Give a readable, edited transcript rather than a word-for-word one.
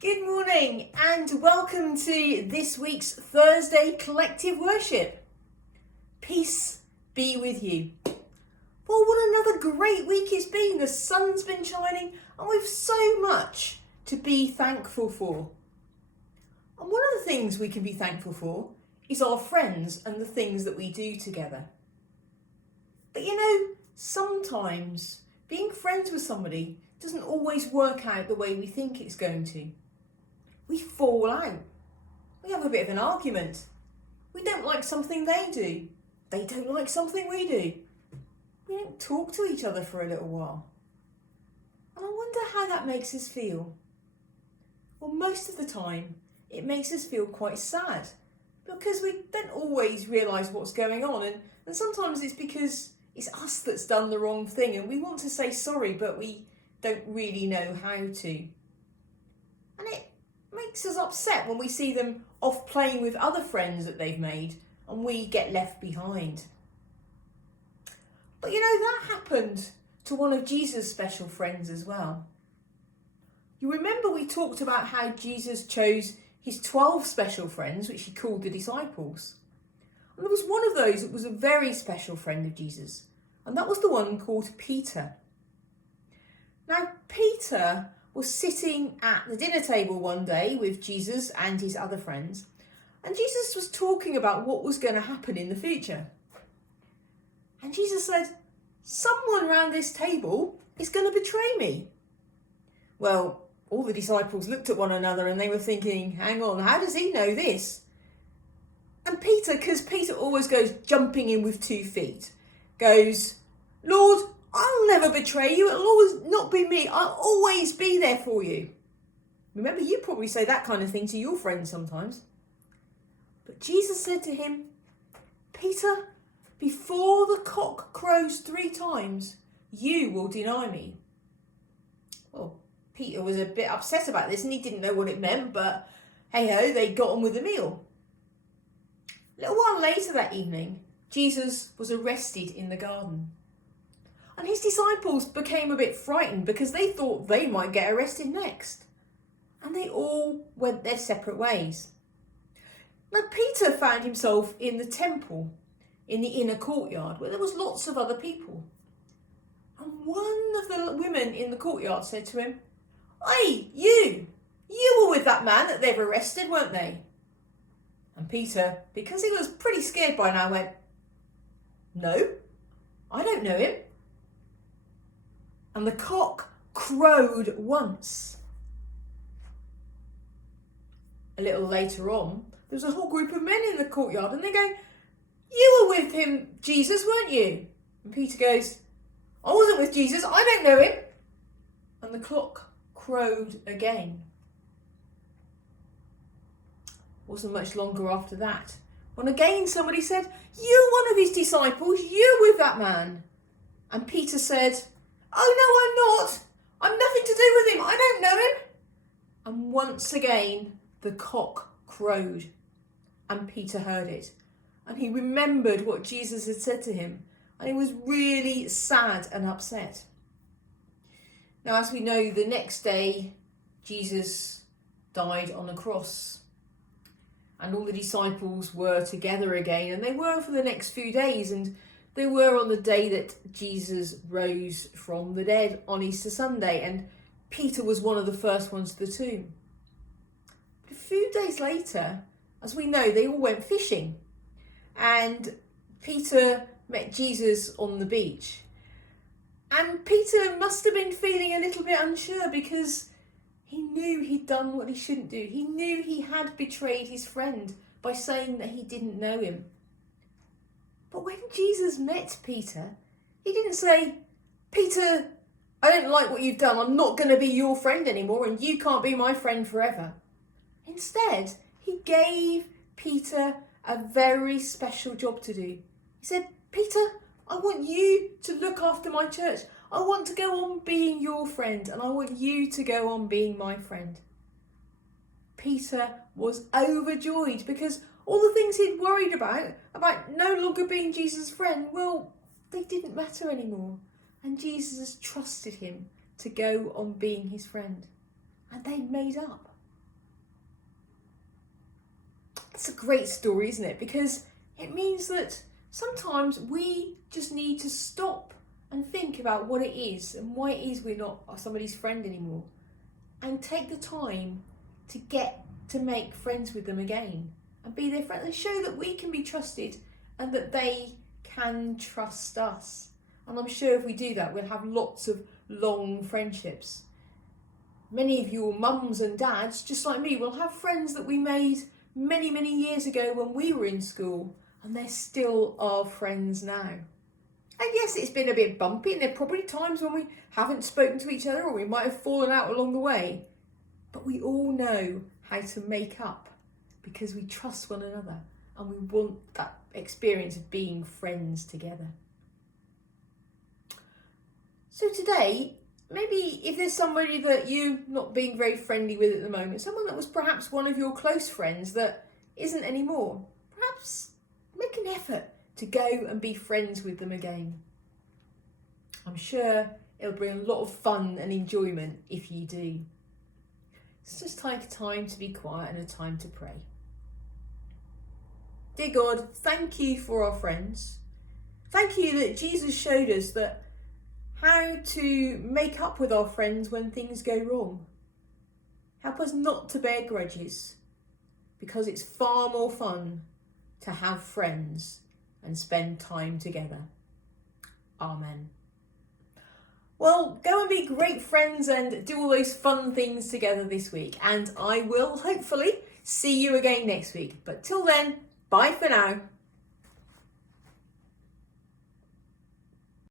Good morning and welcome to this week's Thursday collective worship. Peace be with you. Well, what another great week it's been. The sun's been shining and we've so much to be thankful for. And one of the things we can be thankful for is our friends and the things that we do together. But sometimes being friends with somebody doesn't always work out the way we think it's going to. We fall out. We have a bit of an argument. We don't like something they do. They don't like something we do. We don't talk to each other for a little while. And I wonder how that makes us feel. Well, most of the time, it makes us feel quite sad because we don't always realise what's going on. And sometimes it's because it's us that's done the wrong thing and we want to say sorry, but we don't really know how to. And it makes us upset when we see them off playing with other friends that they've made and we get left behind. But that happened to one of Jesus' special friends as well. You remember we talked about how Jesus chose his 12 special friends, which he called the disciples. And there was one of those that was a very special friend of Jesus, and that was the one called Peter. Now, Peter was sitting at the dinner table one day with Jesus and his other friends, and Jesus was talking about what was going to happen in the future. And Jesus said, "Someone around this table is going to betray me." Well, all the disciples looked at one another and they were thinking, hang on, how does he know this? And Peter, because Peter always goes jumping in with 2 feet, goes, "Lord, I'll never betray you. It'll always not be me. I'll always be there for you." Remember, you probably say that kind of thing to your friends sometimes. But Jesus said to him, "Peter, before the cock crows 3 times, you will deny me." Well, Peter was a bit upset about this and he didn't know what it meant, but hey-ho, they got on with the meal. A little while later that evening, Jesus was arrested in the garden. And his disciples became a bit frightened because they thought they might get arrested next. And they all went their separate ways. Now, Peter found himself in the temple, in the inner courtyard, where there was lots of other people. And one of the women in the courtyard said to him, "Hey, you were with that man that they've arrested, weren't they?" And Peter, because he was pretty scared by now, went, "No, I don't know him." And the cock crowed once. A little later on, there was a whole group of men in the courtyard and they go, "You were with him, Jesus, weren't you?" And Peter goes, "I wasn't with Jesus, I don't know him." And the clock crowed again. Wasn't much longer after that when again somebody said, "You're one of his disciples, you're with that man." And Peter said, "Oh no, I'm not. I'm nothing to do with him. I don't know him." And once again, the cock crowed. And Peter heard it. And he remembered what Jesus had said to him. And he was really sad and upset. Now, as we know, the next day, Jesus died on a cross. And all the disciples were together again. And they were for the next few days. And they were on the day that Jesus rose from the dead on Easter Sunday, and Peter was one of the first ones to the tomb. But a few days later, as we know, they all went fishing, and Peter met Jesus on the beach. And Peter must have been feeling a little bit unsure because he knew he'd done what he shouldn't do. He knew he had betrayed his friend by saying that he didn't know him. But when Jesus met Peter, he didn't say, "Peter, I don't like what you've done. I'm not going to be your friend anymore and you can't be my friend forever." Instead, he gave Peter a very special job to do. He said, "Peter, I want you to look after my church. I want to go on being your friend and I want you to go on being my friend." Peter was overjoyed because all the things he'd worried about no longer being Jesus' friend, well, they didn't matter anymore. And Jesus trusted him to go on being his friend. And they made up. That's a great story, isn't it? Because it means that sometimes we just need to stop and think about what it is and why it is we're not somebody's friend anymore, and take the time to get to make friends with them again and be their friend and show that we can be trusted and that they can trust us. And I'm sure if we do that, we'll have lots of long friendships. Many of your mums and dads, just like me, will have friends that we made many, many years ago when we were in school, and they're still our friends now. And yes, it's been a bit bumpy, and there are probably times when we haven't spoken to each other or we might have fallen out along the way. But we all know how to make up because we trust one another and we want that experience of being friends together. So today, maybe if there's somebody that you're not being very friendly with at the moment, someone that was perhaps one of your close friends that isn't anymore, perhaps make an effort to go and be friends with them again. I'm sure it'll bring a lot of fun and enjoyment if you do. So just take time to be quiet and a time to pray. Dear God, thank you for our friends. Thank you that Jesus showed us that how to make up with our friends when things go wrong. Help us not to bear grudges, because it's far more fun to have friends and spend time together. Amen. Well, go and be great friends and do all those fun things together this week. And I will hopefully see you again next week. But till then, bye for now.